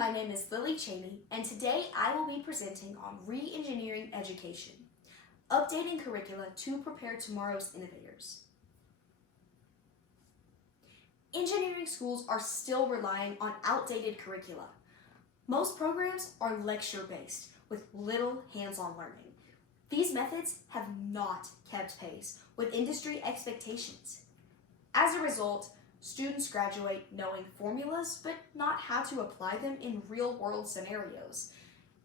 My name is Lilly Chaney, and today I will be presenting on re-engineering education, updating curricula to prepare tomorrow's innovators. Engineering schools are still relying on outdated curricula. Most programs are lecture-based with little hands-on learning. These methods have not kept pace with industry expectations. As a result, students graduate knowing formulas but not how to apply them in real-world scenarios.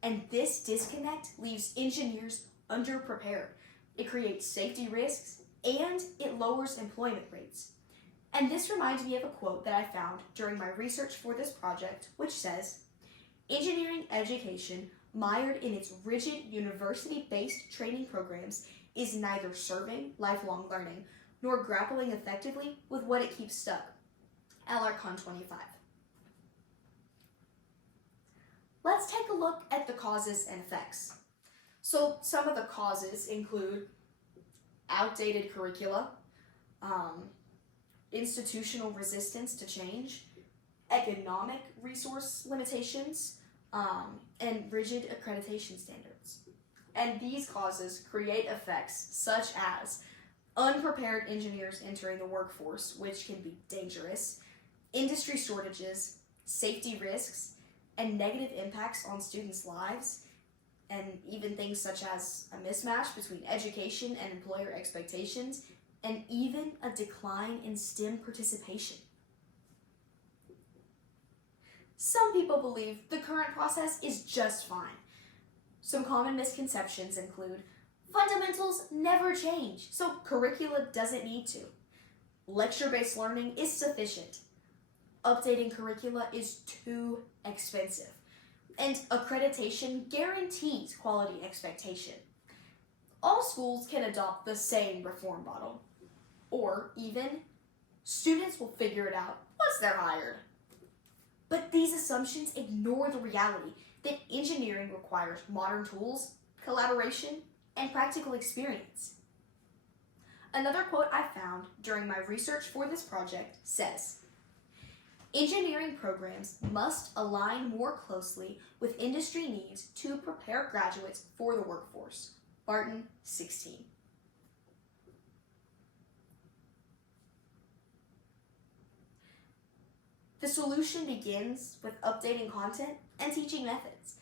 And this disconnect leaves engineers underprepared. It creates safety risks and it lowers employment rates. And this reminds me of a quote that I found during my research for this project, which says, "Engineering education, mired in its rigid university-based training programs, is neither serving lifelong learning nor grappling effectively with what it keeps stuck." Alarcon 25. Let's take a look at the causes and effects. So some of the causes include outdated curricula, institutional resistance to change, economic resource limitations, and rigid accreditation standards. And these causes create effects such as unprepared engineers entering the workforce, which can be dangerous, industry shortages, safety risks, and negative impacts on students' lives, and even things such as a mismatch between education and employer expectations, and even a decline in STEM participation. Some people believe the current process is just fine. Some common misconceptions include fundamentals never change, so curricula doesn't need to. Lecture-based learning is sufficient. Updating curricula is too expensive. And accreditation guarantees quality expectation. All schools can adopt the same reform model. Or even, students will figure it out once they're hired. But these assumptions ignore the reality that engineering requires modern tools, collaboration, and practical experience. Another quote I found during my research for this project says, "Engineering programs must align more closely with industry needs to prepare graduates for the workforce." Barton, 16. The solution begins with updating content and teaching methods.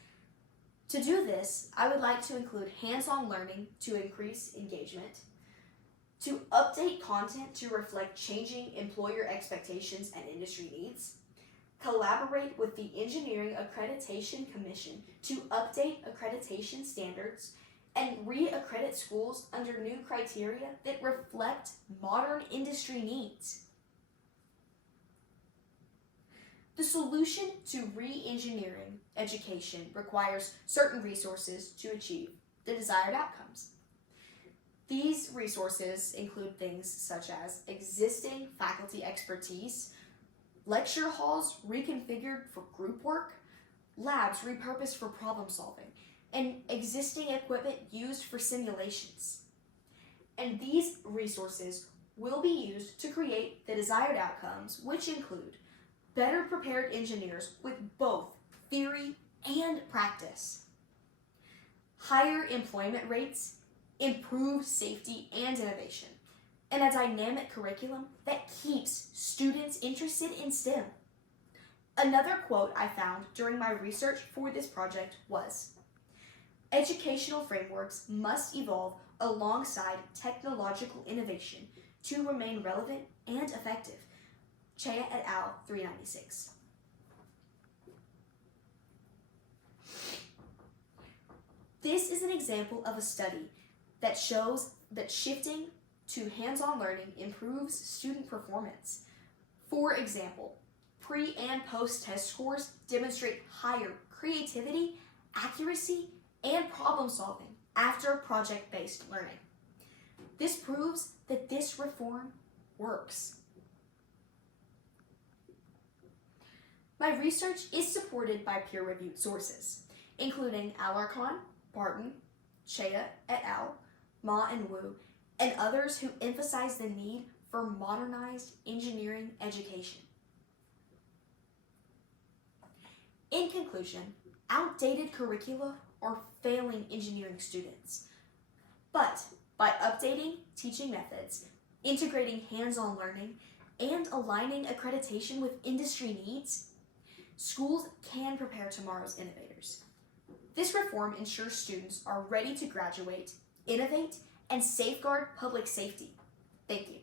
To do this, I would like to include hands-on learning to increase engagement, to update content to reflect changing employer expectations and industry needs, collaborate with the Engineering Accreditation Commission to update accreditation standards, and re-accredit schools under new criteria that reflect modern industry needs. The solution to re-engineering education requires certain resources to achieve the desired outcomes. These resources include things such as existing faculty expertise, lecture halls reconfigured for group work, labs repurposed for problem solving, and existing equipment used for simulations. And these resources will be used to create the desired outcomes, which include better prepared engineers with both theory and practice, higher employment rates, improved safety and innovation, and a dynamic curriculum that keeps students interested in STEM. Another quote I found during my research for this project was, "Educational frameworks must evolve alongside technological innovation to remain relevant and effective." Chaney et al. 396. This is an example of a study that shows that shifting to hands-on learning improves student performance. For example, pre- and post-test scores demonstrate higher creativity, accuracy, and problem solving after project-based learning. This proves that this reform works. My research is supported by peer-reviewed sources, including Alarcon, Barton, Chaney et al., Ma and Wu, and others who emphasize the need for modernized engineering education. In conclusion, outdated curricula are failing engineering students. But by updating teaching methods, integrating hands-on learning, and aligning accreditation with industry needs, schools can prepare tomorrow's innovators. This reform ensures students are ready to graduate, innovate, and safeguard public safety. Thank you.